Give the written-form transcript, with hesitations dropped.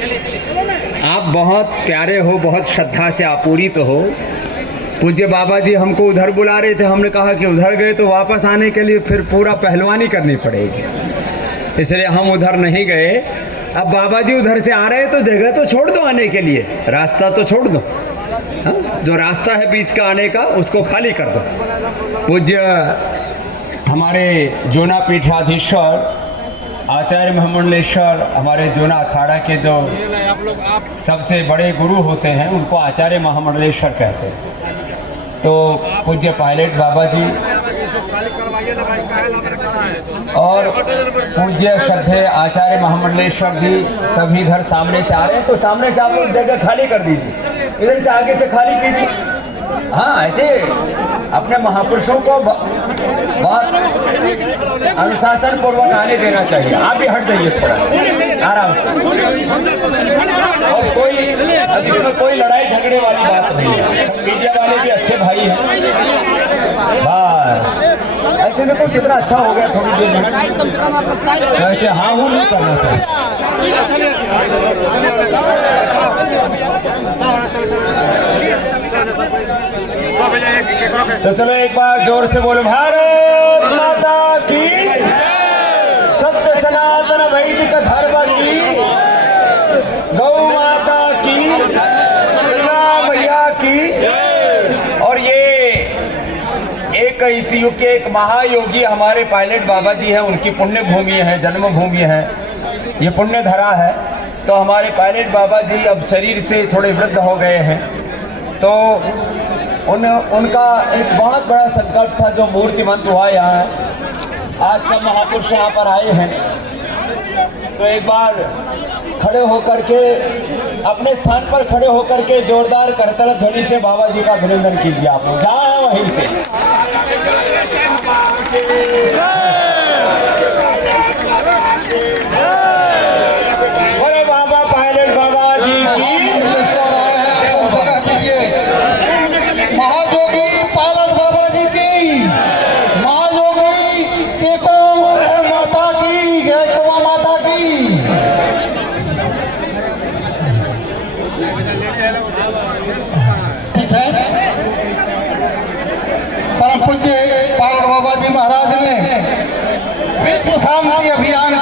आप बहुत प्यारे हो, बहुत श्रद्धा से आपूरित हो। पूज्य बाबा जी हमको उधर बुला रहे थे, हमने कहा कि उधर गए तो वापस आने के लिए फिर पूरा पहलवानी करनी पड़ेगी, इसलिए हम उधर नहीं गए। अब बाबा जी उधर से आ रहे तो जगह तो छोड़ दो आने के लिए, रास्ता तो छोड़ दो। हाँ? जो रास्ता है बीच का आने का उसको खाली कर दो। पूज्य हमारे जोना पीठाधीश्वर आचार्य महामंडलेश्वर, हमारे जोना अखाड़ा के जो सबसे बड़े गुरु होते हैं उनको आचार्य महामंडलेश्वर कहते हैं। तो पूज्य पायलट बाबा जी और पूज्य श्रद्धेय आचार्य महामंडलेश्वर जी सभी इधर सामने से आ रहे हैं, तो सामने से आप लोग जगह खाली कर दीजिए, इधर से आगे से खाली कीजिए। हाँ, ऐसे अपने महापुरुषों को बहुत अनुशासन पूर्वक आने देना चाहिए। आप भी हट जाइए थोड़ा आराम से, और कोई लड़ाई झगड़े वाली बात नहीं है। मीडिया वाले भी अच्छे भाई हैं। बस ऐसे देखो कितना अच्छा हो गया थोड़ी देर में। ऐसे हाँ हूँ नहीं करना चाहिए। तो चलो एक बार जोर से बोलो, भारत माता की, सत्य सनातन वैदिक धर्म की, गौ माता की, गंगा मैया की। और ये एक इस युग के एक महायोगी हमारे पायलट बाबा जी हैं, उनकी पुण्य भूमि है, जन्मभूमि है, ये पुण्य धरा है। तो हमारे पायलट बाबा जी अब शरीर से थोड़े वृद्ध हो गए हैं, तो उनका एक बहुत बड़ा संकल्प था जो मूर्तिमंत हुआ यहाँ। आज सब महापुरुष यहाँ पर आए हैं, तो एक बार खड़े होकर के अपने स्थान पर खड़े होकर के जोरदार करतल ध्वनि से बाबा जी का अभिनंदन कीजिए। आप लोग जहाँ हैं वहीं से। बोले बाबा पायलट बाबा जी की। महायोगी पायलट बाबा जी की, महायोगी देखो माता की, जय गौ माता की। परम पूज्य पायलट बाबा जी महाराज ने विश्व शांति अभियान